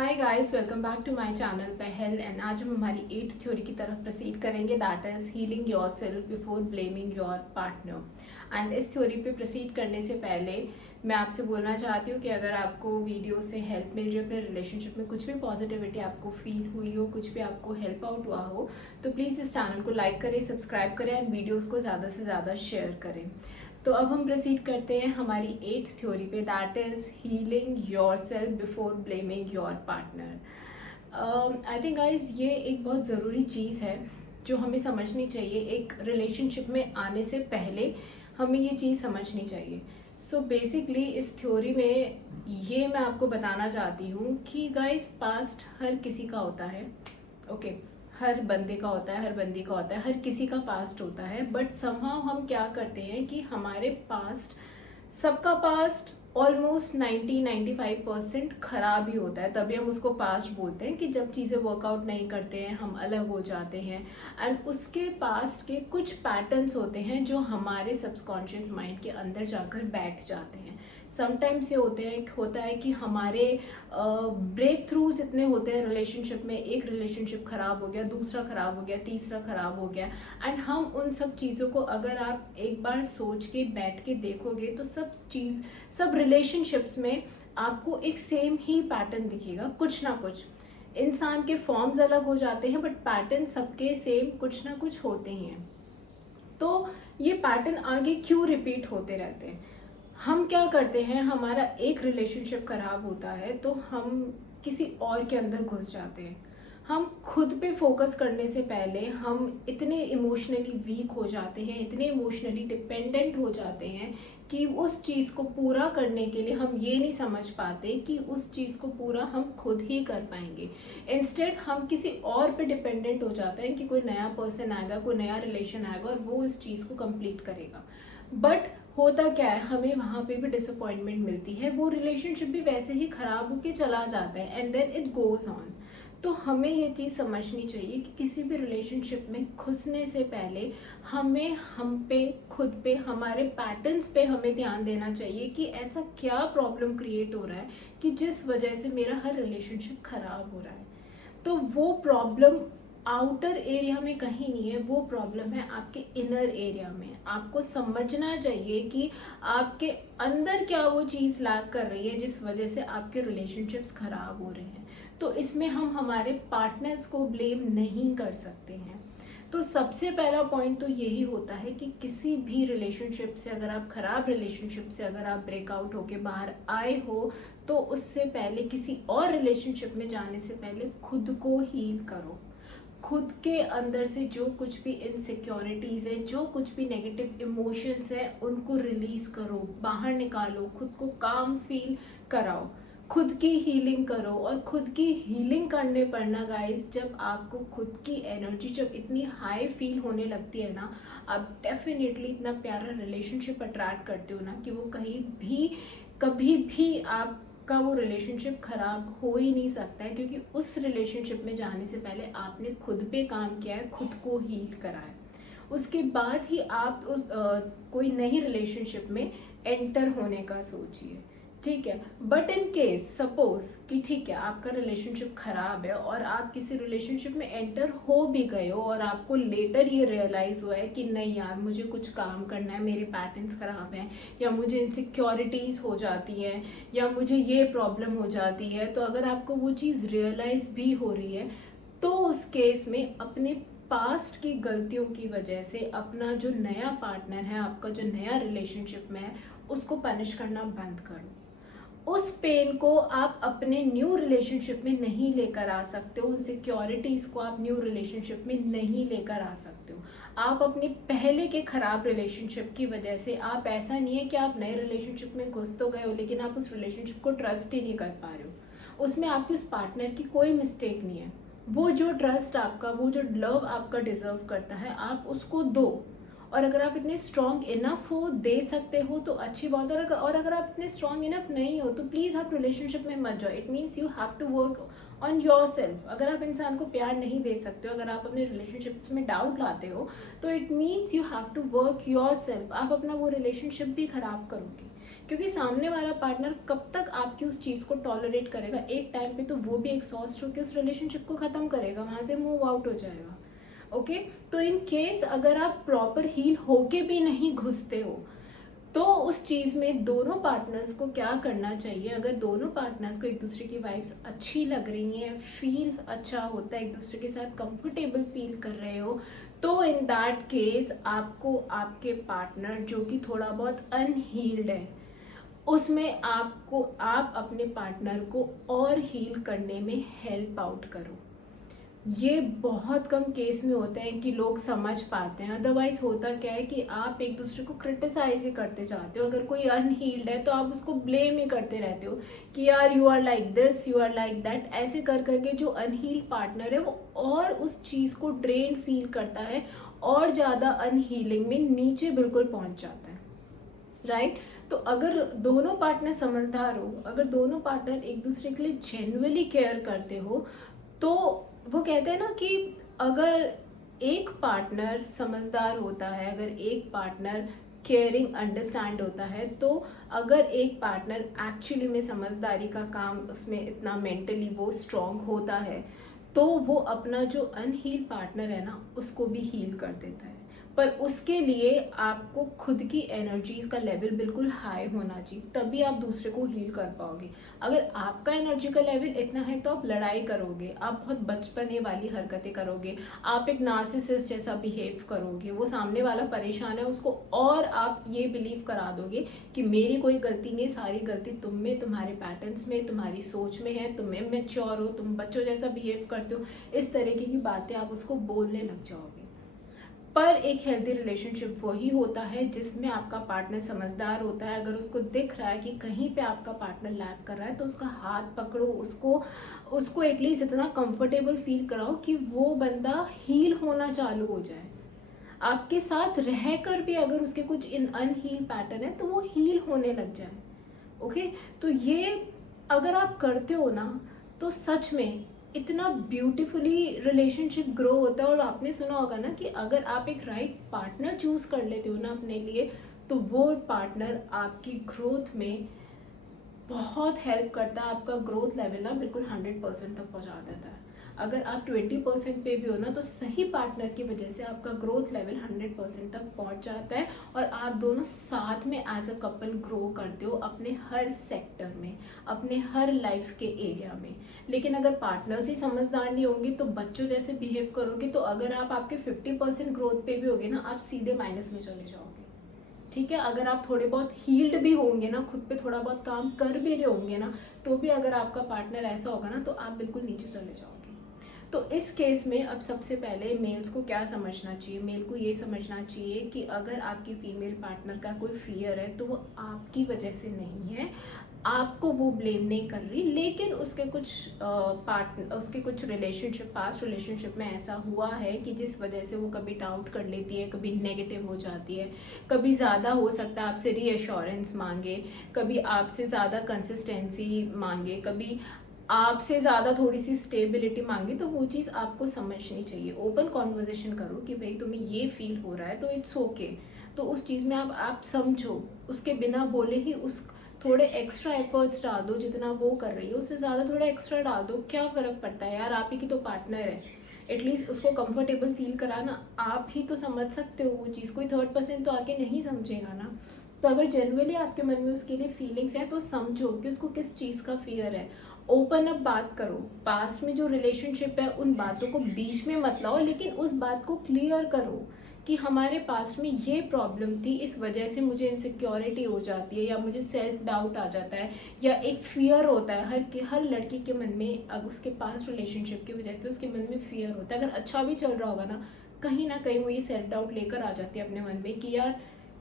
Hi guys, welcome back to my channel Pahal. And आज हम हमारी 8th थ्योरी की तरफ प्रोसीड करेंगे, that is healing yourself before blaming your partner. And इस थ्योरी पे प्रोसीड करने से पहले मैं आपसे बोलना चाहती हूँ कि अगर आपको वीडियो से हेल्प मिल रही है, अपने रिलेशनशिप में कुछ भी पॉजिटिविटी आपको फील हुई हो, कुछ भी आपको हेल्प आउट हुआ हो, तो प्लीज़ इस चैनल को लाइक करें, सब्सक्राइब करें एंड वीडियोज़ को ज़्यादा से ज़्यादा शेयर करें। तो अब हम प्रोसीड करते हैं हमारी 8th थ्योरी पे, that is healing yourself before blaming your partner. I think guys ये एक बहुत ज़रूरी चीज़ है जो हमें समझनी चाहिए। एक रिलेशनशिप में आने से पहले हमें ये चीज़ समझनी चाहिए। सो बेसिकली इस थ्योरी में ये मैं आपको बताना चाहती हूँ कि गाइज पास्ट हर किसी का होता है, ओके हर बंदे का होता है, हर बंदी का होता है, हर किसी का पास्ट होता है। बट समहाउ हम क्या करते हैं कि हमारे पास्ट, सबका पास्ट ऑलमोस्ट 90-95% खराब ही होता है। तभी हम उसको पास्ट बोलते हैं कि जब चीज़ें वर्कआउट नहीं करते हैं, हम अलग हो जाते हैं। एंड उसके पास्ट के कुछ पैटर्न्स होते हैं जो हमारे सबकॉन्शियस माइंड के अंदर जाकर बैठ जाते हैं। समटाइम्स ये होता है कि हमारे ब्रेक थ्रूज इतने होते हैं रिलेशनशिप में। एक रिलेशनशिप ख़राब हो गया, दूसरा ख़राब हो गया, तीसरा ख़राब हो गया। एंड हम उन सब चीज़ों को अगर आप एक बार सोच के बैठ के देखोगे तो सब रिलेशनशिप्स में आपको एक सेम ही पैटर्न दिखेगा। कुछ ना कुछ इंसान के फॉर्म्स अलग हो जाते हैं बट पैटर्न सबके सेम कुछ ना कुछ होते ही हैं। तो ये पैटर्न आगे क्यों रिपीट होते रहते हैं? हम क्या करते हैं, हमारा एक रिलेशनशिप खराब होता है तो हम किसी और के अंदर घुस जाते हैं। हम खुद पे फोकस करने से पहले हम इतने इमोशनली वीक हो जाते हैं, इतने इमोशनली डिपेंडेंट हो जाते हैं कि उस चीज़ को पूरा करने के लिए हम ये नहीं समझ पाते कि उस चीज़ को पूरा हम खुद ही कर पाएंगे। इंस्टेड हम किसी और पे डिपेंडेंट हो जाते हैं कि कोई नया पर्सन आएगा, कोई नया रिलेशन आएगा और वो इस चीज़ को कंप्लीट करेगा। बट होता क्या है, हमें वहाँ पे भी डिसअपॉइंटमेंट मिलती है, वो रिलेशनशिप भी वैसे ही ख़राब होके चला जाता है and then it goes on. तो हमें ये चीज़ समझनी चाहिए कि किसी भी रिलेशनशिप में घुसने से पहले हमें हम पे, खुद पे, हमारे पैटर्न्स पे हमें ध्यान देना चाहिए कि ऐसा क्या प्रॉब्लम क्रिएट हो रहा है कि जिस वजह से मेरा हर रिलेशनशिप ख़राब हो रहा है। तो वो प्रॉब्लम आउटर एरिया में कहीं नहीं है, वो प्रॉब्लम है आपके इनर एरिया में। आपको समझना चाहिए कि आपके अंदर क्या वो चीज़ लैक कर रही है जिस वजह से आपके रिलेशनशिप्स ख़राब हो रहे हैं। तो इसमें हम हमारे पार्टनर्स को ब्लेम नहीं कर सकते हैं। तो सबसे पहला पॉइंट तो यही होता है कि किसी भी रिलेशनशिप से, अगर आप ख़राब रिलेशनशिप से अगर आप ब्रेकआउट होके बाहर आए हो तो उससे पहले, किसी और रिलेशनशिप में जाने से पहले खुद को हील करो। खुद के अंदर से जो कुछ भी इनसिक्योरिटीज़ है, जो कुछ भी नेगेटिव इमोशंस है, उनको रिलीज़ करो, बाहर निकालो, खुद को काम फील कराओ, खुद की हीलिंग करो। और खुद की हीलिंग करने पर ना गाइस, जब आपको खुद की एनर्जी जब इतनी हाई फील होने लगती है ना, आप डेफिनेटली इतना प्यारा रिलेशनशिप अट्रैक्ट करते हो ना कि वो कभी भी आपका वो रिलेशनशिप ख़राब हो ही नहीं सकता है। क्योंकि उस रिलेशनशिप में जाने से पहले आपने खुद पे काम किया है, खुद को हील करा है। उसके बाद ही आप कोई नई रिलेशनशिप में एंटर होने का सोचिए, ठीक है। बट इन केस सपोज कि ठीक है, आपका रिलेशनशिप ख़राब है और आप किसी रिलेशनशिप में एंटर हो भी गए हो और आपको लेटर ये रियलाइज़ हुआ है कि नहीं यार, मुझे कुछ काम करना है, मेरे पैटर्न्स ख़राब हैं, या मुझे इनसिक्योरिटीज़ हो जाती हैं, या मुझे ये प्रॉब्लम हो जाती है। तो अगर आपको वो चीज़ रियलाइज़ भी हो रही है तो उस केस में अपने पास्ट की गलतियों की वजह से अपना जो नया पार्टनर है, आपका जो नया रिलेशनशिप में है, उसको पनिश करना बंद करो। उस पेन को आप अपने न्यू रिलेशनशिप में नहीं लेकर आ सकते हो, उन सिक्योरिटीज़ को आप न्यू रिलेशनशिप में नहीं लेकर आ सकते हो। आप अपने पहले के ख़राब रिलेशनशिप की वजह से, आप, ऐसा नहीं है कि आप नए रिलेशनशिप में घुस तो गए हो लेकिन आप उस रिलेशनशिप को ट्रस्ट ही नहीं कर पा रहे हो। उसमें आपकी उस पार्टनर की कोई मिस्टेक नहीं है। वो जो ट्रस्ट आपका, वो जो लव आपका डिज़र्व करता है, आप उसको दो। और अगर आप इतने स्ट्रॉन्ग इनफ हो, दे सकते हो तो अच्छी बात है। और अगर आप इतने स्ट्रॉन्ग इनफ नहीं हो तो प्लीज़ आप रिलेशनशिप में मत जाओ। It means you have to work on yourself. अगर आप इंसान को प्यार नहीं दे सकते हो, अगर आप अपने रिलेशनशिप्स में डाउट लाते हो, तो it means you have to work yourself. आप अपना वो रिलेशनशिप भी ख़राब करोगे, क्योंकि सामने वाला पार्टनर कब तक आपकी उस चीज़ को टॉलरेट करेगा। एक टाइम पे तो वो भी एग्जॉस्ट होकर उस रिलेशनशिप को ख़त्म करेगा, वहाँ से मूव आउट हो जाएगा। ओके, तो इन केस अगर आप प्रॉपर हील होके भी नहीं घुसते हो, तो उस चीज़ में दोनों पार्टनर्स को क्या करना चाहिए। अगर दोनों पार्टनर्स को एक दूसरे की वाइब्स अच्छी लग रही हैं, फील अच्छा होता है, एक दूसरे के साथ कंफर्टेबल फील कर रहे हो, तो इन दैट केस आपको आपके पार्टनर जो कि थोड़ा बहुत अनहील्ड है, उसमें आप अपने पार्टनर को और हील करने में हेल्प आउट करो। ये बहुत कम केस में होता है कि लोग समझ पाते हैं। अदरवाइज होता क्या है कि आप एक दूसरे को क्रिटिसाइज ही करते जाते हो। अगर कोई अनहील्ड है तो आप उसको ब्लेम ही करते रहते हो कि यार you are like this, you are like that. ऐसे कर करके जो अनहील्ड पार्टनर है वो और उस चीज़ को ड्रेन फील करता है और ज़्यादा अनहीलिंग में नीचे बिल्कुल पहुँच जाता है, राइट। तो अगर दोनों पार्टनर समझदार हो, अगर दोनों पार्टनर एक दूसरे के लिए जेन्युइनली केयर करते हो, तो वो कहते हैं ना कि अगर एक पार्टनर समझदार होता है, अगर एक पार्टनर केयरिंग अंडरस्टैंड होता है, तो अगर एक पार्टनर एक्चुअली में समझदारी का काम उसमें इतना मेंटली वो स्ट्रॉन्ग होता है, तो वो अपना जो अनहील पार्टनर है ना उसको भी हील कर देता है। पर उसके लिए आपको खुद की एनर्जीज का लेवल बिल्कुल हाई होना चाहिए, तभी आप दूसरे को हील कर पाओगे। अगर आपका एनर्जी का लेवल इतना है तो आप लड़ाई करोगे, आप बहुत बचपने वाली हरकतें करोगे, आप एक नार्सिसिस्ट जैसा बिहेव करोगे, वो सामने वाला परेशान है उसको और आप ये बिलीव करा दोगे कि मेरी कोई गलती नहीं, सारी गलती तुम में, तुम्हारे पैटर्न्स में, तुम्हारी सोच में है, तुम इमैच्योर हो, तुम बच्चों जैसा बिहेव करते हो। इस तरीके की बातें आप उसको बोलने लग जाओगे। पर एक हेल्दी रिलेशनशिप वही होता है जिसमें आपका पार्टनर समझदार होता है। अगर उसको दिख रहा है कि कहीं पे आपका पार्टनर लैग कर रहा है तो उसका हाथ पकड़ो, उसको एटलीस्ट इतना कंफर्टेबल फील कराओ कि वो बंदा हील होना चालू हो जाए। आपके साथ रहकर भी अगर उसके कुछ इन अनहील पैटर्न है तो वो हील होने लग जाए। ओके, तो ये अगर आप करते हो ना तो सच में इतना ब्यूटीफुली रिलेशनशिप ग्रो होता है। और आपने सुना होगा ना कि अगर आप एक राइट पार्टनर चूज कर लेते हो ना अपने लिए, तो वो पार्टनर आपकी ग्रोथ में बहुत हेल्प करता है। आपका ग्रोथ लेवल ना बिल्कुल 100% तक पहुंचा देता है। अगर आप 20% पे भी हो ना तो सही पार्टनर की वजह से आपका ग्रोथ लेवल 100% तक पहुंच जाता है और आप दोनों साथ में एज अ कपल ग्रो करते हो अपने हर सेक्टर में, अपने हर लाइफ के एरिया में। लेकिन अगर पार्टनर्स ही समझदार नहीं होंगे तो बच्चों जैसे बिहेव करोगे, तो अगर आप आपके 50% ग्रोथ पे भी होगे ना, आप सीधे माइनस में चले जाओगे। ठीक है, अगर आप थोड़े बहुत हील्ड भी होंगे ना, खुद पे थोड़ा बहुत काम कर भी रहे होंगे ना, तो भी अगर आपका पार्टनर ऐसा होगा ना तो आप बिल्कुल नीचे चले जाओगे। तो इस केस में अब सबसे पहले मेल्स को क्या समझना चाहिए, मेल को ये समझना चाहिए कि अगर आपकी फीमेल पार्टनर का कोई फियर है तो वो आपकी वजह से नहीं है, आपको वो ब्लेम नहीं कर रही, लेकिन उसके कुछ रिलेशनशिप, पास्ट रिलेशनशिप में ऐसा हुआ है कि जिस वजह से वो कभी डाउट कर लेती है, कभी नेगेटिव हो जाती है, कभी ज़्यादा हो सकता है आपसे रीअश्योरेंस मांगे, कभी आपसे ज़्यादा कंसिस्टेंसी मांगे, कभी आपसे ज़्यादा थोड़ी सी स्टेबिलिटी मांगी। तो वो चीज़ आपको समझनी चाहिए। ओपन कॉन्वर्जेशन करो कि भाई तुम्हें ये फील हो रहा है तो इट्स ओके। तो उस चीज़ में आप समझो, उसके बिना बोले ही उस थोड़े एक्स्ट्रा एफर्ट्स डाल दो। जितना वो कर रही है उससे ज़्यादा थोड़ा एक्स्ट्रा डाल दो, क्या फ़र्क पड़ता है यार, आप ही की तो पार्टनर है। एटलीस्ट उसको कंफर्टेबल फील कराना आप ही तो समझ सकते हो वो चीज़, कोई थर्ड पर्सन तो आके नहीं समझेगा ना। तो अगर जनरली आपके मन में उसके लिए फीलिंग्स है तो समझो कि उसको किस चीज़ का फियर है। ओपन अप बात करो, पास्ट में जो रिलेशनशिप है उन बातों को बीच में मत लाओ, लेकिन उस बात को क्लियर करो कि हमारे पास्ट में ये प्रॉब्लम थी, इस वजह से मुझे इनसिक्योरिटी हो जाती है या मुझे सेल्फ डाउट आ जाता है या एक फियर होता है हर लड़की के मन में। अगर उसके पास्ट रिलेशनशिप की वजह से उसके मन में फियर होता है, अगर अच्छा भी चल रहा होगा ना कहीं वो ये सेल्फ डाउट लेकर आ जाती है अपने मन में कि यार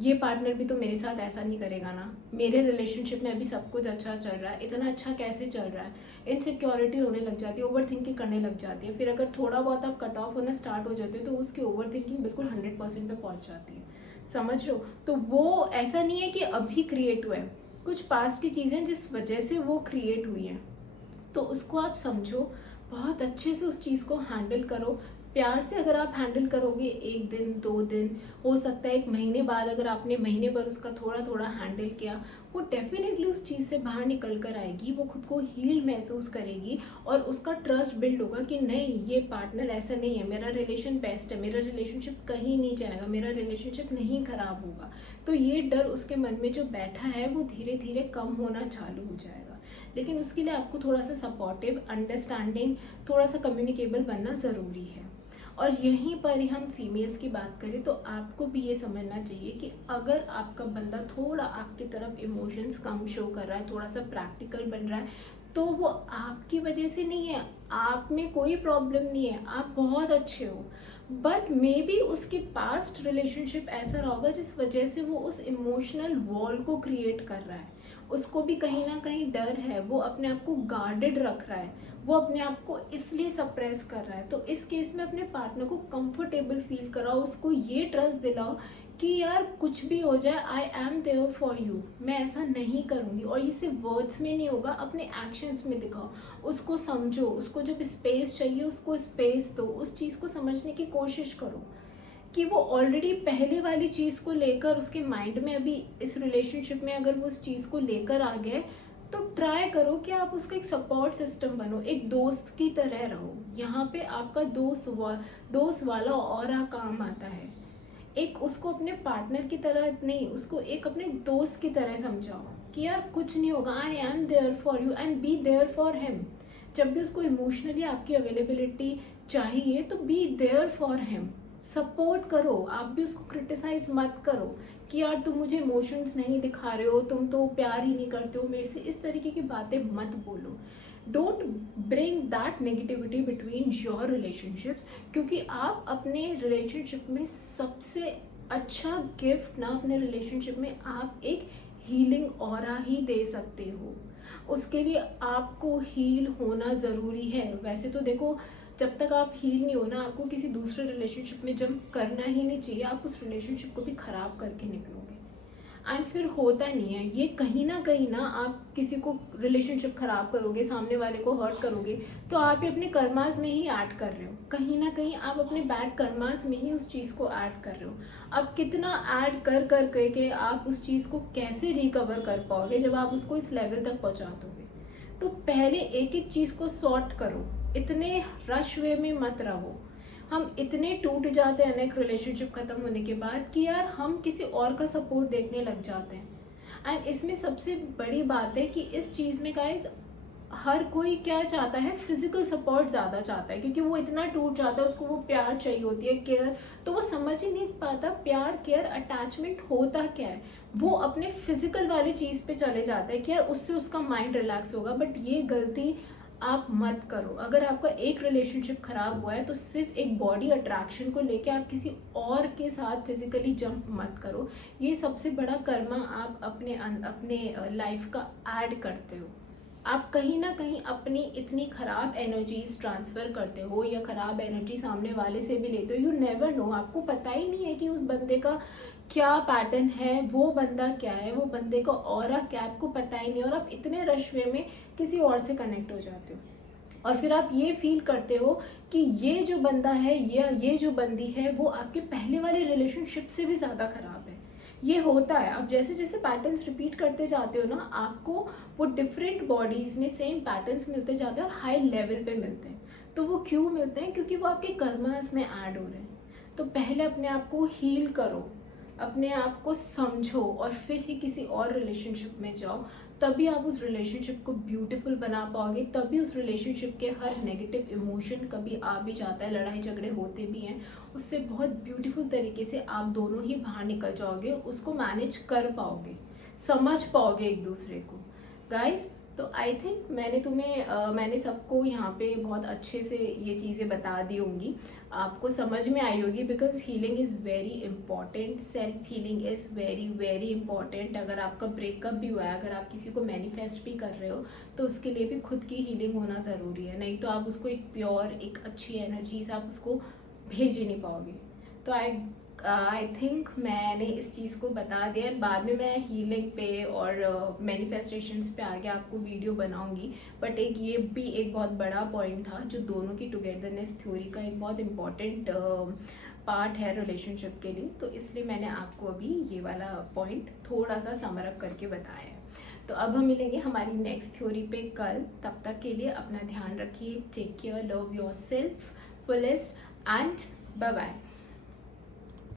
ये पार्टनर भी तो मेरे साथ ऐसा नहीं करेगा ना, मेरे रिलेशनशिप में अभी सब कुछ अच्छा चल रहा है, इतना अच्छा कैसे चल रहा है। इनसिक्योरिटी होने लग जाती है, ओवर थिंकिंग करने लग जाती है। फिर अगर थोड़ा बहुत आप कट ऑफ होना स्टार्ट हो जाते हो तो उसकी ओवर थिंकिंग बिल्कुल 100% पे पहुंच जाती है। समझ रहे हो? तो वो ऐसा नहीं है कि अभी क्रिएट हुआ है, कुछ पास्ट की चीज़ें जिस वजह से वो क्रिएट हुई हैं, तो उसको आप समझो, बहुत अच्छे से उस चीज़ को हैंडल करो। प्यार से अगर आप हैंडल करोगे, 1 दिन 2 दिन, हो सकता है 1 महीने बाद, अगर आपने महीने भर उसका थोड़ा थोड़ा हैंडल किया, वो डेफिनेटली उस चीज़ से बाहर निकल कर आएगी। वो खुद को हील महसूस करेगी और उसका ट्रस्ट बिल्ड होगा कि नहीं, ये पार्टनर ऐसा नहीं है, मेरा रिलेशन बेस्ट है, मेरा रिलेशनशिप कहीं नहीं जाएगा, मेरा रिलेशनशिप नहीं खराब होगा। तो ये डर उसके मन में जो बैठा है वो धीरे धीरे कम होना चालू हो जाएगा। लेकिन उसके लिए आपको थोड़ा सा सपोर्टिव, अंडरस्टैंडिंग, थोड़ा सा कम्युनिकेबल बनना ज़रूरी है। और यहीं पर ही हम फीमेल्स की बात करें तो आपको भी ये समझना चाहिए कि अगर आपका बंदा थोड़ा आपकी तरफ इमोशंस कम शो कर रहा है, थोड़ा सा प्रैक्टिकल बन रहा है, तो वो आपकी वजह से नहीं है, आप में कोई प्रॉब्लम नहीं है, आप बहुत अच्छे हो। बट मे बी उसके पास्ट रिलेशनशिप ऐसा रहा होगा जिस वजह से वो उस इमोशनल वॉल को क्रिएट कर रहा है। उसको भी कहीं ना कहीं डर है, वो अपने आप को गार्डेड रख रहा है, वो अपने आप को इसलिए सप्रेस कर रहा है। तो इस केस में अपने पार्टनर को कंफर्टेबल फील कराओ, उसको ये ट्रस्ट दिलाओ कि यार कुछ भी हो जाए, I am there for you, मैं ऐसा नहीं करूँगी। और ये सिर्फ वर्ड्स में नहीं होगा, अपने एक्शंस में दिखाओ, उसको समझो, उसको जब स्पेस चाहिए उसको स्पेस दो, उस चीज़ को समझने की कोशिश करो कि वो ऑलरेडी पहले वाली चीज़ को लेकर उसके माइंड में, अभी इस रिलेशनशिप में अगर वो उस चीज़ को लेकर आ गए, तो ट्राई करो कि आप उसका एक सपोर्ट सिस्टम बनो, एक दोस्त की तरह रहो। यहाँ पे आपका दोस्त वाला ऑरा काम आता है। एक उसको अपने पार्टनर की तरह नहीं, उसको एक अपने दोस्त की तरह समझाओ कि यार कुछ नहीं होगा, I am there for you and be there for him. जब भी उसको इमोशनली आपकी अवेलेबिलिटी चाहिए तो be there for him, support करो। आप भी उसको क्रिटिसाइज मत करो कि यार तुम मुझे इमोशंस नहीं दिखा रहे हो, तुम तो प्यार ही नहीं करते हो मेरे से, इस तरीके की बातें मत बोलो। Don't bring that negativity between your relationships, क्योंकि आप अपने रिलेशनशिप में सबसे अच्छा गिफ्ट ना, अपने रिलेशनशिप में आप एक हीलिंग ऑरा ही दे सकते हो। उसके लिए आपको हील होना ज़रूरी है। वैसे तो देखो, जब तक आप हील नहीं हो ना, आपको किसी दूसरे रिलेशनशिप में जंप करना ही नहीं चाहिए, आप उस रिलेशनशिप को भी ख़राब करके निकलोगे एंड फिर होता नहीं है ये। कहीं ना आप किसी को रिलेशनशिप ख़राब करोगे, सामने वाले को हर्ट करोगे, तो आप ये अपने कर्मास में ही ऐड कर रहे हो। कहीं ना कहीं आप अपने बैड कर्मास में ही उस चीज़ को ऐड कर रहे हो। अब कितना ऐड कर कर के आप उस चीज़ को कैसे रिकवर कर पाओगे जब आप उसको इस लेवल तक पहुँचा दोगे? तो पहले एक एक चीज़ को सॉर्ट करो, इतने रश वे में मत रहो। हम इतने टूट जाते हैं एक रिलेशनशिप ख़त्म होने के बाद कि यार हम किसी और का सपोर्ट देखने लग जाते हैं। एंड इसमें सबसे बड़ी बात है कि इस चीज़ में गाइस हर कोई क्या चाहता है, फिजिकल सपोर्ट ज़्यादा चाहता है, क्योंकि वो इतना टूट जाता है, उसको वो प्यार चाहिए होती है, केयर। तो वो समझ ही नहीं पाता प्यार, केयर, अटैचमेंट होता क्या है। वो अपने फिजिकल वाली चीज़ पे चले जाता है कि यार उससे उसका माइंड रिलैक्स होगा। बट ये गलती आप मत करो। अगर आपका एक रिलेशनशिप ख़राब हुआ है तो सिर्फ एक बॉडी अट्रैक्शन को लेके आप किसी और के साथ फिजिकली जंप मत करो। ये सबसे बड़ा कर्मा आप अपने लाइफ का ऐड करते हो। आप कहीं ना कहीं अपनी इतनी ख़राब एनर्जीज ट्रांसफ़र करते हो या ख़राब एनर्जी सामने वाले से भी लेते हो। यू नेवर नो, आपको पता ही नहीं है कि उस बंदे का क्या पैटर्न है, वो बंदा क्या है, वो बंदे का ऑरा क्या, आपको पता ही नहीं। और आप इतने रश वे में किसी और से कनेक्ट हो जाते हो और फिर आप ये फील करते हो कि ये जो बंदा है या ये जो बंदी है वो आपके पहले वाले रिलेशनशिप से भी ज़्यादा ख़राब है। ये होता है। अब जैसे जैसे पैटर्न्स रिपीट करते जाते हो ना, आपको वो डिफरेंट बॉडीज़ में सेम पैटर्न्स मिलते जाते हैं और हाई लेवल पे मिलते हैं। तो वो क्यों मिलते हैं? क्योंकि वो आपके कर्मास में ऐड हो रहे हैं। तो पहले अपने आप को हील करो, अपने आप को समझो और फिर ही किसी और रिलेशनशिप में जाओ। तभी आप उस रिलेशनशिप को ब्यूटीफुल बना पाओगे। तभी उस रिलेशनशिप के हर नेगेटिव इमोशन कभी आ भी जाता है, लड़ाई झगड़े होते भी हैं, उससे बहुत ब्यूटीफुल तरीके से आप दोनों ही बाहर निकल जाओगे, उसको मैनेज कर पाओगे, समझ पाओगे एक दूसरे को। गाइस, तो आई थिंक मैंने सबको यहाँ पे बहुत अच्छे से ये चीज़ें बता दी होंगी, आपको समझ में आई होगी, because healing is very important, self healing is very very important. अगर आपका ब्रेकअप भी हुआ है, अगर आप किसी को मैनिफेस्ट भी कर रहे हो, तो उसके लिए भी खुद की हीलिंग होना ज़रूरी है, नहीं तो आप उसको एक प्योर, एक अच्छी एनर्जी से आप उसको भेज ही नहीं पाओगे। तो आई थिंक मैंने इस चीज़ को बता दिया है। बाद में मैं हीलिंग पे और मैनिफेस्टेशंस पे आगे आपको वीडियो बनाऊंगी, बट एक ये भी एक बहुत बड़ा पॉइंट था जो दोनों की टुगेदरनेस थ्योरी का एक बहुत इम्पॉर्टेंट पार्ट है रिलेशनशिप के लिए, तो इसलिए मैंने आपको अभी ये वाला पॉइंट थोड़ा सा समरअप करके बताया है। तो अब हम मिलेंगे हमारी नेक्स्ट थ्योरी पे कल, तब तक के लिए अपना ध्यान रखिए, take care, love yourself fullest and bye bye.